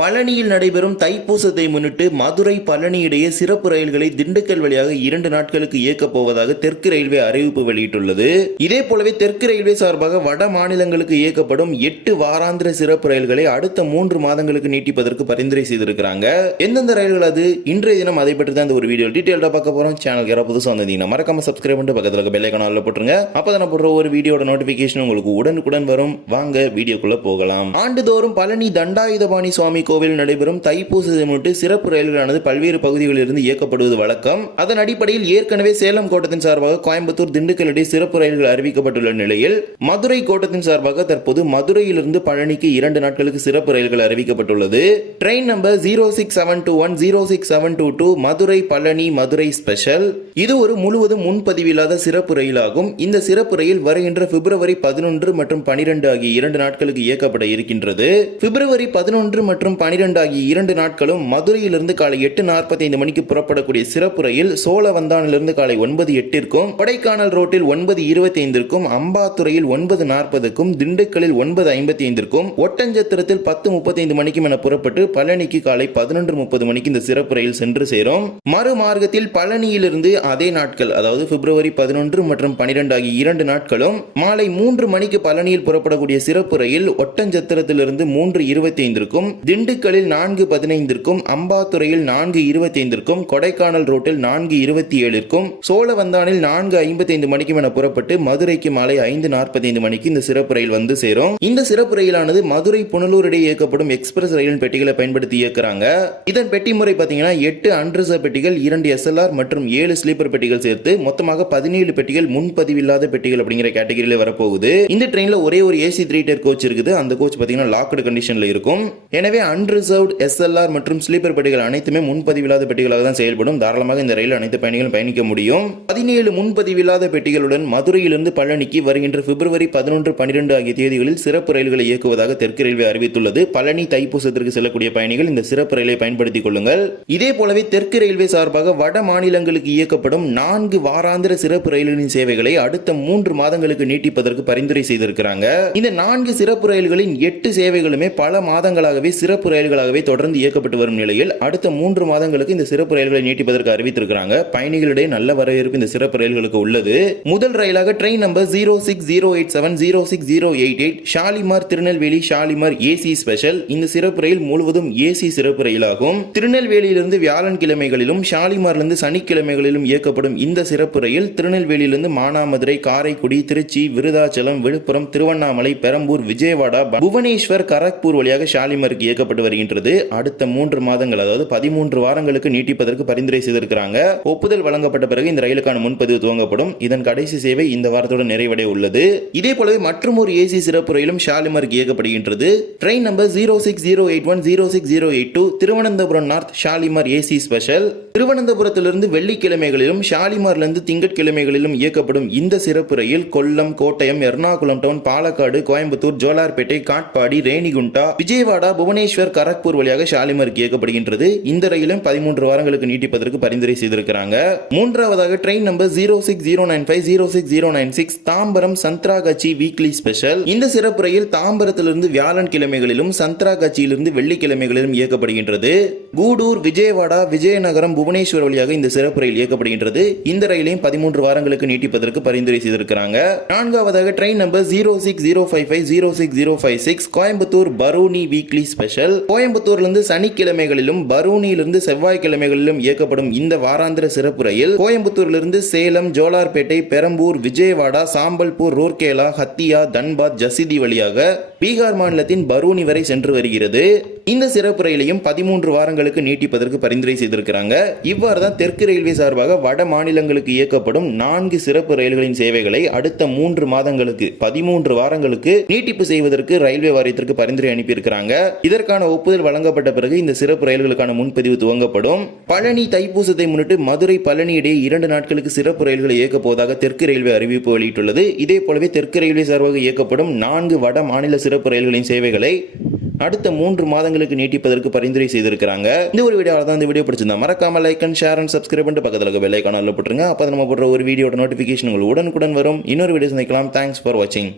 பழனியில் நடைபெறும் தைப்பூசத்தை முன்னிட்டு மதுரை பழனி இடையே சிறப்பு ரயில்களை திண்டுக்கல் வழியாக இரண்டு நாட்களுக்கு இயக்கப் போவதாக தெற்கு ரயில்வே அறிவிப்பு வெளியிட்டுள்ளது. இதே போலவே தெற்கு ரயில்வே சார்பாக வட மாநிலங்களுக்கு இயக்கப்படும் எட்டு வாராந்திர சிறப்பு ரயில்களை அடுத்த மூன்று மாதங்களுக்கு நீட்டிப்பதற்கு பரிந்துரை செய்திருக்கிறாங்க. எந்தெந்த ரயில்கள் அது? இன்றைய தினம் அதை பற்றி தான் இந்த ஒரு வீடியோ டீட்டெயிலாக பார்க்க போறோம். சேனல் யாராவது புதுசாக வந்தீங்கன்னா மறக்காம சப்ஸ்கிரைப் பண்ணிட்டு பக்கத்தில் இருக்க பெல் ஐக்கான போட்டுருங்க. அப்போ நான் போடுற ஒரு வீடியோட நோட்டிஃபிகேஷன் உங்களுக்கு உடனுக்குடன் வரும். வாங்க வீடியோக்குள்ள போகலாம். ஆண்டுதோறும் பழனி தண்டாயுதபாணி சுவாமி கோவில் நடைபெறும் தைப்பூசத்தை முன்னிட்டு சிறப்பு ரயில்களானது பல்வேறு பகுதிகளிலிருந்து இயக்கப்படுவது வழக்கம். அதன் அடிப்படையில் ஏற்கனவே சேலம் கோட்டத்தின் சார்பாக கோயம்புத்தூர் திண்டுக்கல் இடையே சிறப்பு ரயில்கள் அறிவிக்கப்பட்டுள்ள நிலையில் மதுரை கோட்டத்தின் சார்பாக தற்போது மதுரையிலிருந்து பழனிக்கு இரண்டு நாட்களுக்கு சிறப்பு ரயில்கள் அறிவிக்கப்பட்டுள்ளது. Train number zero six seven two one zero six seven two two Madurai Palani Madurai special இது ஒரு முழுவதும் முன்பதிவில்லாத சிறப்பு ரயிலாகும். இந்த சிறப்பு ரயில் வருகின்ற பிப்ரவரி பதினொன்று மற்றும் பனிரெண்டு ஆகிய இரண்டு நாட்களுக்கு இயக்கப்பட இருக்கின்றது. பிப்ரவரி பதினொன்று மற்றும் பனிரெண்டு ஆகிய இரண்டு நாட்களும் மதுரையிலிருந்து காலை எட்டு நாற்பத்தைந்து மணிக்கு புறப்படக்கூடிய சிறப்பு ரயில் சோழவந்தானிலிருந்து காலை ஒன்பது எட்டிற்கும் கொடைக்கானல் ரோட்டில் ஒன்பது இருபத்தி ஐந்திற்கும் அம்பாத்துறையில் ஒன்பது நாற்பதுக்கும் திண்டுக்கல்லில் ஒன்பது ஐம்பத்தி ஐந்திற்கும் ஒட்டஞ்சத்திரத்தில் பத்து முப்பத்தைந்து மணிக்கும் என புறப்பட்டு பழனிக்கு காலை பதினொன்று முப்பது மணிக்கு இந்த சிறப்பு ரயில் சென்று சேரும். மறுமார்க்கத்தில் பழனியிலிருந்து அதே நாட்கள் அதாவது பிப்ரவரி பதினொன்று மற்றும் பனிரெண்டு ஆகிய இரண்டு நாட்களும் மாலை மூன்று மணிக்கு பழனியில் புறப்படக்கூடிய சிறப்பு ரயில் ஒட்டஞ்சத்திரத்திலிருந்து மூன்று இருபத்தி ஐந்திற்கும் திண்டுக்கல்லில் நான்கு பதினைந்திற்கும் அம்பாத்துறையில் நான்கு இருபத்தி ஐந்திற்கும் கொடைக்கானல் ரோட்டில் நான்கு இருபத்தி ஏழிற்கும் சோழவந்தானில் நான்கு ஐம்பத்தி ஐந்து மணிக்கும் என புறப்பட்டு மதுரைக்கு மாலை ஐந்து நாற்பத்தைந்து மணிக்கு இந்த சிறப்பு ரயில் வந்து சேரும். இந்த சிறப்பு ரயிலானது மதுரை புனலூர் இடையே இயக்கப்படும் எக்ஸ்பிரஸ் ரயிலின் பெட்டிகளை பயன்படுத்தி இயக்குறாங்க. இதன் பெட்டி முறை பார்த்தீங்கன்னா எட்டு அன்ரிசர்வ் பெட்டிகள் இரண்டு எஸ்எல்ஆர் மற்றும் ஏழு ஸ்லீப்பர் பெட்டிகள் சேர்த்து மொத்தமாக பதினேழு பெட்டிகள் முன்பதிவில்லாத பெட்டிகள் அப்படிங்கிற கேட்டகரியில வரப்போகுது. இந்த ட்ரெயின்ல ஒரே ஒரு ஏசி த்ரீ டயர் கோச் இருக்குது. அந்த கோச் பார்த்தீங்கன்னா லாக்டு கண்டிஷன்ல இருக்கும். எனவே அன்ரிசர்வ்ட் எஸ்எல்ஆர் மற்றும் ஸ்லீப்பர் பெட்டிகள் அனைத்துமே முன்பதிவில்லாத பெட்டிகளாக தான் செயல்படும். தாராளமாக இந்த ரயில் அனைத்து பயணிகளும் பயணிக்க முடியும். பதினேழு முன்பதிவில்லாத பெட்டிகளுடன் மதுரையிலிருந்து பழனிக்கு வருகின்ற பிப்ரவரி பதினொன்று பன்னிரண்டு ஆகிய தேதிகளில் சிறப்பு ரயில்களை இயக்குவதாக தெற்கு ரயில்வே அறிவித்துள்ளது. பழனி தைப்பூசத்திற்கு செல்லக்கூடிய பயணிகள் இந்த சிறப்பு ரயிலை பயன்படுத்திக் கொள்ளுங்கள். இதே போலவே தெற்கு ரயில்வே சார்பாக வட மாநிலங்களுக்கு இயக்கப்படும் நான்கு வாராந்திர சிறப்பு ரயில்களின் சேவைகளை அடுத்த மூன்று மாதங்களுக்கு நீட்டிப்பதற்கு பரிந்துரை செய்திருக்கிறாங்க. இந்த நான்கு சிறப்பு ரயில்களின் எட்டு சேவைகளுமே பல மாதங்களாகவே சிறப்பு ரயில்களாகவே தொடர்ந்து இயக்கப்பட்டு வரும் நிலையில் அடுத்த மூன்று மாதங்களுக்கு இந்த சிறப்பு ரயில்களை நீட்டிப்பதற்கு அறிவித்திருக்கிறாங்க. பயணிகளிடையே நல்ல வரவேற்பு இந்த சிறப்பு ரயில்களுக்கு உள்ளது. முதல் ரயிலாக train number zero six zero eight seven zero six zero eight eight Shalimar Tirunelveli Shalimar AC special. இந்த சிறப்பு ரயில் முழுவதும் ஏசி சிறப்பு ரயிலாகும். திருநெல்வேலியிலிருந்து வியாழன் கிழமைகளிலும் ஷாலிமார்லிருந்து சனிக்கிழமைகளிலும் இயக்கப்படும் இந்த சிறப்பு ரயில் திருநெல்வேலியிலிருந்து மானாமதுரை காரைக்குடி திருச்சி விருதாச்சலம் விழுப்புரம் திருவண்ணாமலை பெரம்பூர் விஜயவாடா புவனேஸ்வர் கரக்பூர் வழியாக ஷாலிமருக்கு இயக்கப்பட்டு வருகின்றது. அடுத்த மூன்று மாதங்கள் அதாவது பதிமூன்று வாரங்களுக்கு நீட்டிப்பதற்கு பரிந்துரை செய்திருக்கிறாங்க. ஒப்புதல் வழங்கப்பட்ட பிறகு இந்த ரயிலுக்கான முன்பதிவு துவங்கப்படும். இதன் கடைசி சேவை இந்த வாரத்துடன் நிறைவடைய உள்ளது. இதே போலவே மற்றும் ஒரு ஏசி சிறப்பு ரயிலும் ஷாலிமருக்கு இயக்கப்படுகின்றது train number zero six zero eight one zero six zero eight two Thiruvananthapuram north Shalimar AC special திருவனந்தபுரத்திலிருந்து வெள்ளிக்கிழமைகளிலும் ஷாலிமார்லிருந்து திங்கட்கிழமைகளிலும் இயக்கப்படும் இந்த சிறப்பு ரயில் கொல்லம் கோட்டயம் எர்ணாகுளம் டவுன் பாலக்காடு கோயம்புத்தூர் ஜோலார்பேட்டை காட்பாடி ரேணிகுண்டா விஜயவாடா புவனேஸ்வர் கரக்பூர் வழியாக ஷாலிமருக்கு இயக்கப்படுகின்றது. இந்த ரயிலும் பதிமூன்று வாரங்களுக்கு நீட்டிப்பதற்கு பரிந்துரை செய்திருக்கிறாங்க. மூன்றாவதாக train number zero six zero nine five zero six zero nine six Tambaram Santragachi weekly special இந்த சிறப்பு ரயில் தாம்பரத்திலிருந்து வியாழன் கிழமைகளிலும் சந்திராகாச்சியிலிருந்து வெள்ளிக்கிழமைகளிலும் இயக்கப்படுகின்றது. கூடூர் விஜயவாடா விஜயநகரம் புவனேஸ்வர் வழியாக இந்த சிறப்பு ரயில் இயக்கப்படுகின்றது. இந்த ரயிலையும் பதிமூன்று வாரங்களுக்கு நீட்டிப்பதற்கு பரிந்துரை செய்திருக்கிறாங்க. நான்காவதாக train number zero six zero five five zero six zero five six Coimbatore Barauni weekly special கோயம்புத்தூர்லிருந்து சனிக்கிழமைகளிலும் பரூனியிலிருந்து செவ்வாய்க்கிழமைகளிலும் இயக்கப்படும் இந்த வாராந்திர சிறப்பு ரயில் கோயம்புத்தூரிலிருந்து சேலம் ஜோலார்பேட்டை பெரம்பூர் விஜயவாடா சாம்பல்பூர் ரூர்கேலா ஹத்தியா தன்பாத் ஜசிதி வழியாக பீகார் மாநிலத்தின் பரூனி வரை சென்று வருகிறது. இந்த சிறப்பு ரயிலையும் பதிமூன்று வாரங்களுக்கு நீட்டிப்பதற்கு பரிந்துரை செய்திருக்கிறாங்க. இவ்வாறு தான் தெற்கு ரயில்வே சார்பாக வட மாநிலங்களுக்கு இயக்கப்படும் நான்கு சிறப்பு ரயில்களின் சேவைகளை அடுத்த மூன்று மாதங்களுக்கு பதிமூன்று வாரங்களுக்கு நீட்டிப்பு செய்வதற்கு ரயில்வே வாரியத்திற்கு பரிந்துரை அனுப்பியிருக்கிறாங்க. இதற்கான ஒப்புதல் வழங்கப்பட்ட பிறகு இந்த சிறப்பு ரயில்களுக்கான முன்பதிவு துவங்கப்படும். பழனி தைப்பூசத்தை முன்னிட்டு மதுரை பழனி இடையே இரண்டு நாட்களுக்கு சிறப்பு ரயில்களை இயக்கப் போவதாக தெற்கு ரயில்வே அறிவிப்பு வெளியிட்டுள்ளது. இதே போலவே தெற்கு ரயில்வே சார்பாக இயக்கப்படும் நான்கு வட மாநில சிறப்பு ரயில்களின் சேவைகளை அடுத்த மூன்று மாதங்களுக்கு நீட்டிப்பதற்கு பரிந்துரை செய்திருக்கிறாங்க. இந்த ஒரு வீடியோவில் தான் இந்த வீடியோ பிடிச்சிருந்தா மறக்காம like and share and subscribe பண்ணிட்டு பக்கத்தில் இருக்க பெல்லைக்கான போட்டுருங்க. அப்போ நம்ம போடுற ஒரு வீடியோட நோட்டிஃபிகேஷன் உங்களுக்கு உடனுக்குடன் வரும். இன்னொரு வீடியோ சந்திக்கலாம். தேங்க்ஸ் ஃபார் வாட்சிங்